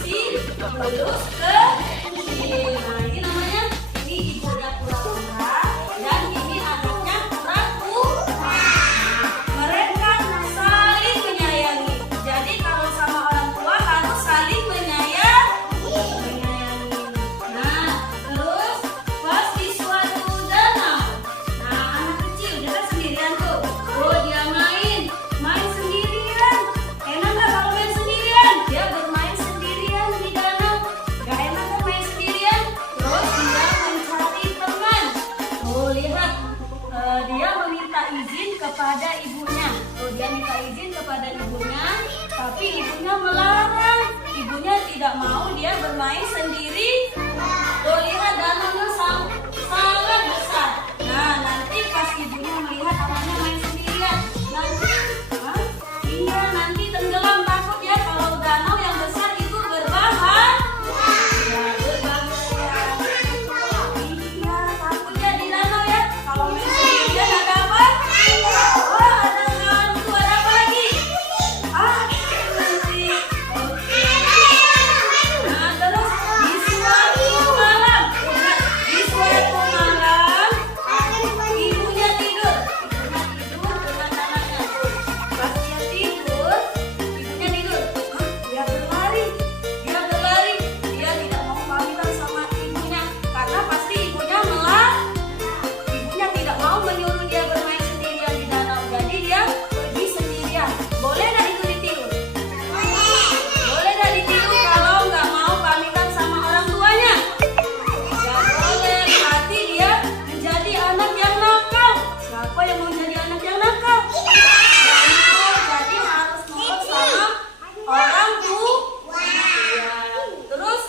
si mulus ke kecil. Nah, ini namanya, ini ibunya kura-kura dan ini anaknya kura-kura. Mereka saling menyayangi. Jadi kalau sama orang tua harus saling menyayangi. Nah, terus pas di suatu danau. Nah, anak kecil dia kan sendirian tuh. Oh, dia main sendirian. Enak nggak kalau main sendirian? Dia bermain sendirian di danau. Gak enak kan main sendirian? Terus dia mencari teman. Oh, lihat. Dia meminta izin kepada ibunya. Oh, dia minta izin kepada ibunya, tapi ibunya melarang. Ibunya tidak mau dia bermain sendiri. Oh, lihat danaunya sangat besar. Nah, nanti pas ibunya melihat anaknya main sendirian, nanti tenggelam, takut ya kalau danau yang besar itu berbahaya. Iya, takutnya di danau ya. Kalau main sendirian ada apa? Oh, ada hantu, ada apa lagi? Nanti. Oke. Nah, terus di suatu malam, ibunya tidur dengan anaknya. Pas dia tidur, ibunya tidur. Dia berlari, dia tidak mau pamitan sama ibunya karena pasti ibunya tidak mau menyuruh dia bermain sendirian di danau. Jadi dia pergi sendirian. Boleh nggak itu ditiru? Boleh nggak ditiru kalau nggak mau pamitan sama orang tuanya? Nggak boleh, berarti dia menjadi anak yang nakal. Siapa yang mau jadi anak yang nakal? Jadi harus nurut sama orang tua. Ya. Terus,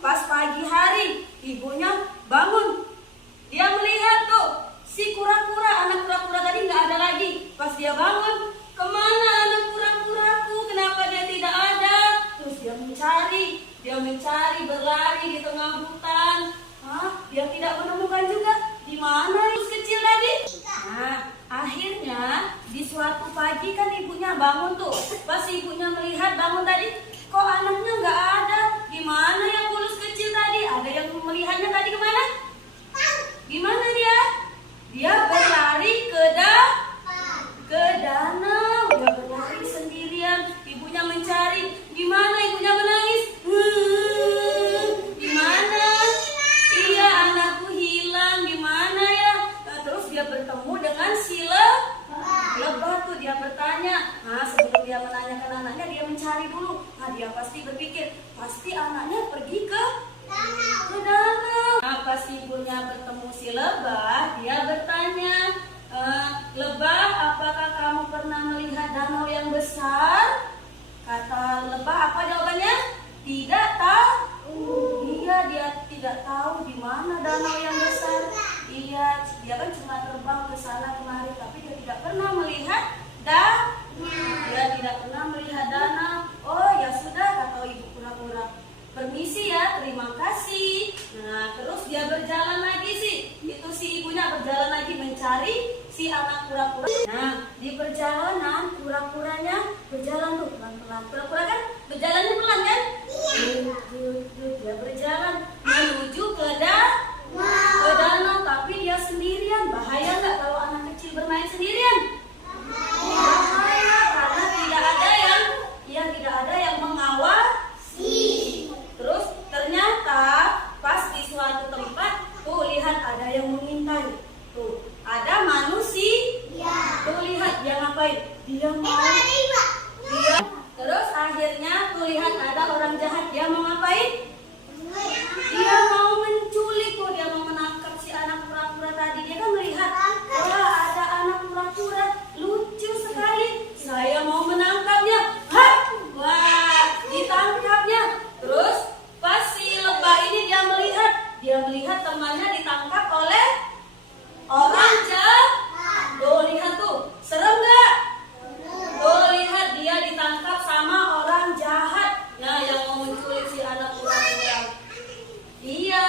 pas pagi hari ibunya bangun. Dia melihat tuh si kura-kura, anak kura-kura tadi nggak ada lagi. Pas dia bangun, kemana anak kura-kuraku? Kenapa dia tidak ada? Terus dia mencari, berlari di tengah hutan. Dia tidak menemukan juga. Di mana yang kecil tadi? Nah, akhirnya di suatu pagi kan ibunya bangun tuh. Pas ibunya melihat bangun tadi, kok anaknya nggak ada? Gimana yang Bulus kecil tadi? Ada yang melihatnya tadi kemana? Gimana dia? Dia berlari ke danau. Dia berlari sendirian. Ibunya mencari. Gimana ibunya menangis? Gimana? Iya, anakku hilang. Gimana ya? Nah, terus dia bertemu dengan si lebah tuh. Dia bertanya. Sebelum dia menanyakan anaknya, dia mencari dulu. Dia pasti berpikir, pasti anaknya pergi ke danau. Pas ibunya bertemu si lebah, dia bertanya, lebah, apakah kamu pernah melihat danau yang besar? Kata lebah, apa jawabannya? Tidak tahu. Iya, dia tidak tahu di mana danau yang besar. Iya, dia kan cuma terbang ke sana kemari, tapi dia tidak pernah melihat Dia tidak pernah melihat danau. Oh, ya sudah, kata ibu kura-kura. Permisi ya, terima kasih. Nah, terus dia berjalan lagi itu si ibunya berjalan lagi mencari si anak kura-kura. Nah, di perjalanan kura-kuranya berjalan tuh pelan-pelan. Kura-kura kan berjalannya pelan kan? Dia berjalan menuju ke danau, tapi dia sendirian. Bahaya nggak kalau anak kecil bermain sendirian? Bahaya, karena tidak ada yang mengawasi. Terus ternyata pas di suatu tempat tuh lihat ada yang mengintai. Tuh ada manusia. Tuh lihat dia ngapain? Dia terus akhirnya tuh lihat ada orang jahat. Dia mau ngapain? Dia mau menculik tuh. Dia mau menangkap si anak kura-kura tadi. Dia kan melihat, wah ada anak kura-kura lucu sekali. Saya mau menangkapnya. Wah, ditangkapnya. Terus pas si lebah ini dia melihat temannya ditangkap oleh orang jahat. Tuh lihat tuh, serem nggak? Tuh lihat dia ditangkap sama orang jahat. Nah, yang mau menculik si anak kura-kura. Iya,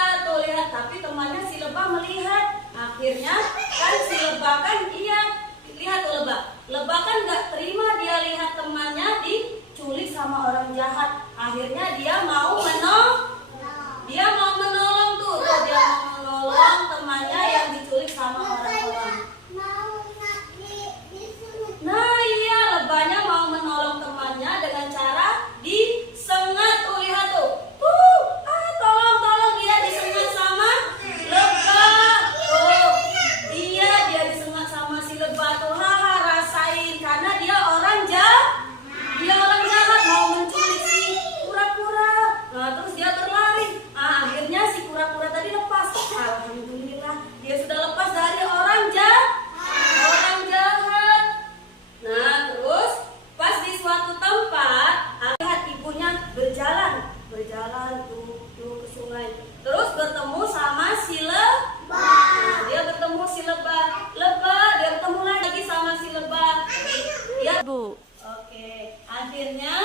Bu. Oke, akhirnya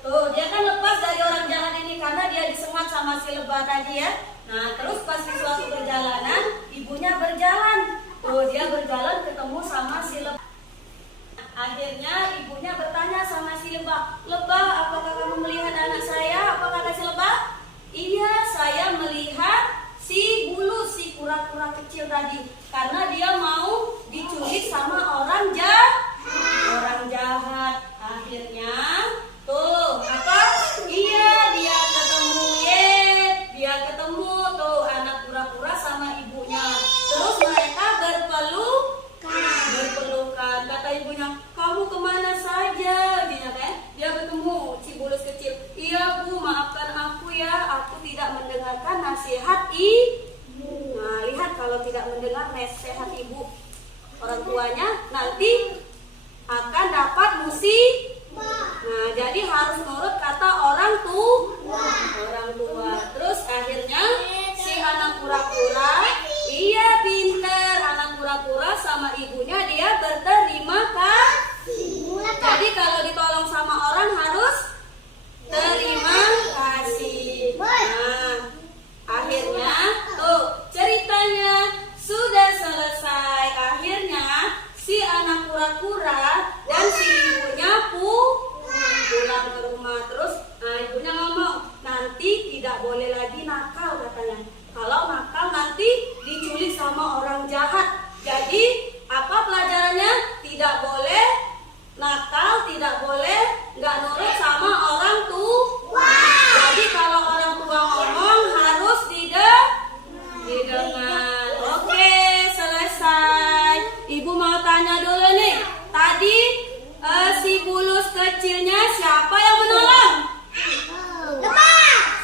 tuh dia kan lepas dari orang jahat ini karena dia disengat sama si lebah tadi ya. Nah, terus pas di suatu perjalanan, ibunya berjalan. Tuh dia berjalan ketemu sama si lebah. Akhirnya ibunya bertanya sama si lebah, "Lebah, apakah kamu melihat anak saya?" Apa kata si lebah? "Iya, saya melihat si bulu, si kura-kura kecil tadi, karena dia mau diculik sama orang jahat." Akhirnya tuh apa? Iya, dia ketemu tuh anak kura-kura sama ibunya. Terus mereka berpelukan. Kata ibunya, "Kamu kemana saja?" Dia bertemu si bulus kecil. "Iya Bu, maafkan aku ya, aku tidak mendengarkan nasihat ibu." Nah, lihat kalau tidak mendengar nasihat ibu orang tuanya nanti akan dapat musibah. Nah, jadi harus nurut kata orang tua. Terus akhirnya si anak kura-kura, iya pintar, anak kura-kura sama ibunya dia berterima kasih. Jadi kalau ditolong sama orang harus terima kasih. Nah, akhirnya tuh ceritanya sudah selesai. Akhirnya si anak kura-kura dan si ibunya pulang ke rumah. Terus ibunya ngomong, "Nanti tidak boleh lagi nakal," katanya. "Kalau nakal nanti diculik sama orang jahat." Jadi apa pelajarannya? Tidak boleh nakal, tidak boleh nggak nurut sama orang tua. Jadi kalau orang tua ngomong harus didengar. Oke, selesai. Ibu mau tanya dulu nih. Tadi si bulus kecilnya siapa yang menolong?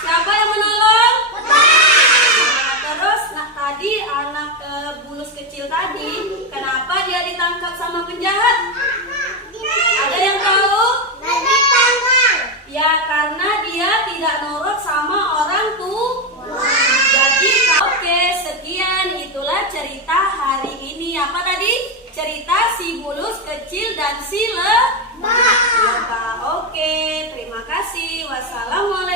Siapa yang menolong? Nah, terus tadi anak bulus kecil tadi, kenapa dia ditangkap sama penjahat? Ada yang tahu? Ya, karena dia tidak nurut sama orang tua. Jadi, oke, sekian itulah cerita hari ini. Apa tadi? Cerita si bulus kecil dan si lebah. Oke, terima kasih. Wassalamualaikum.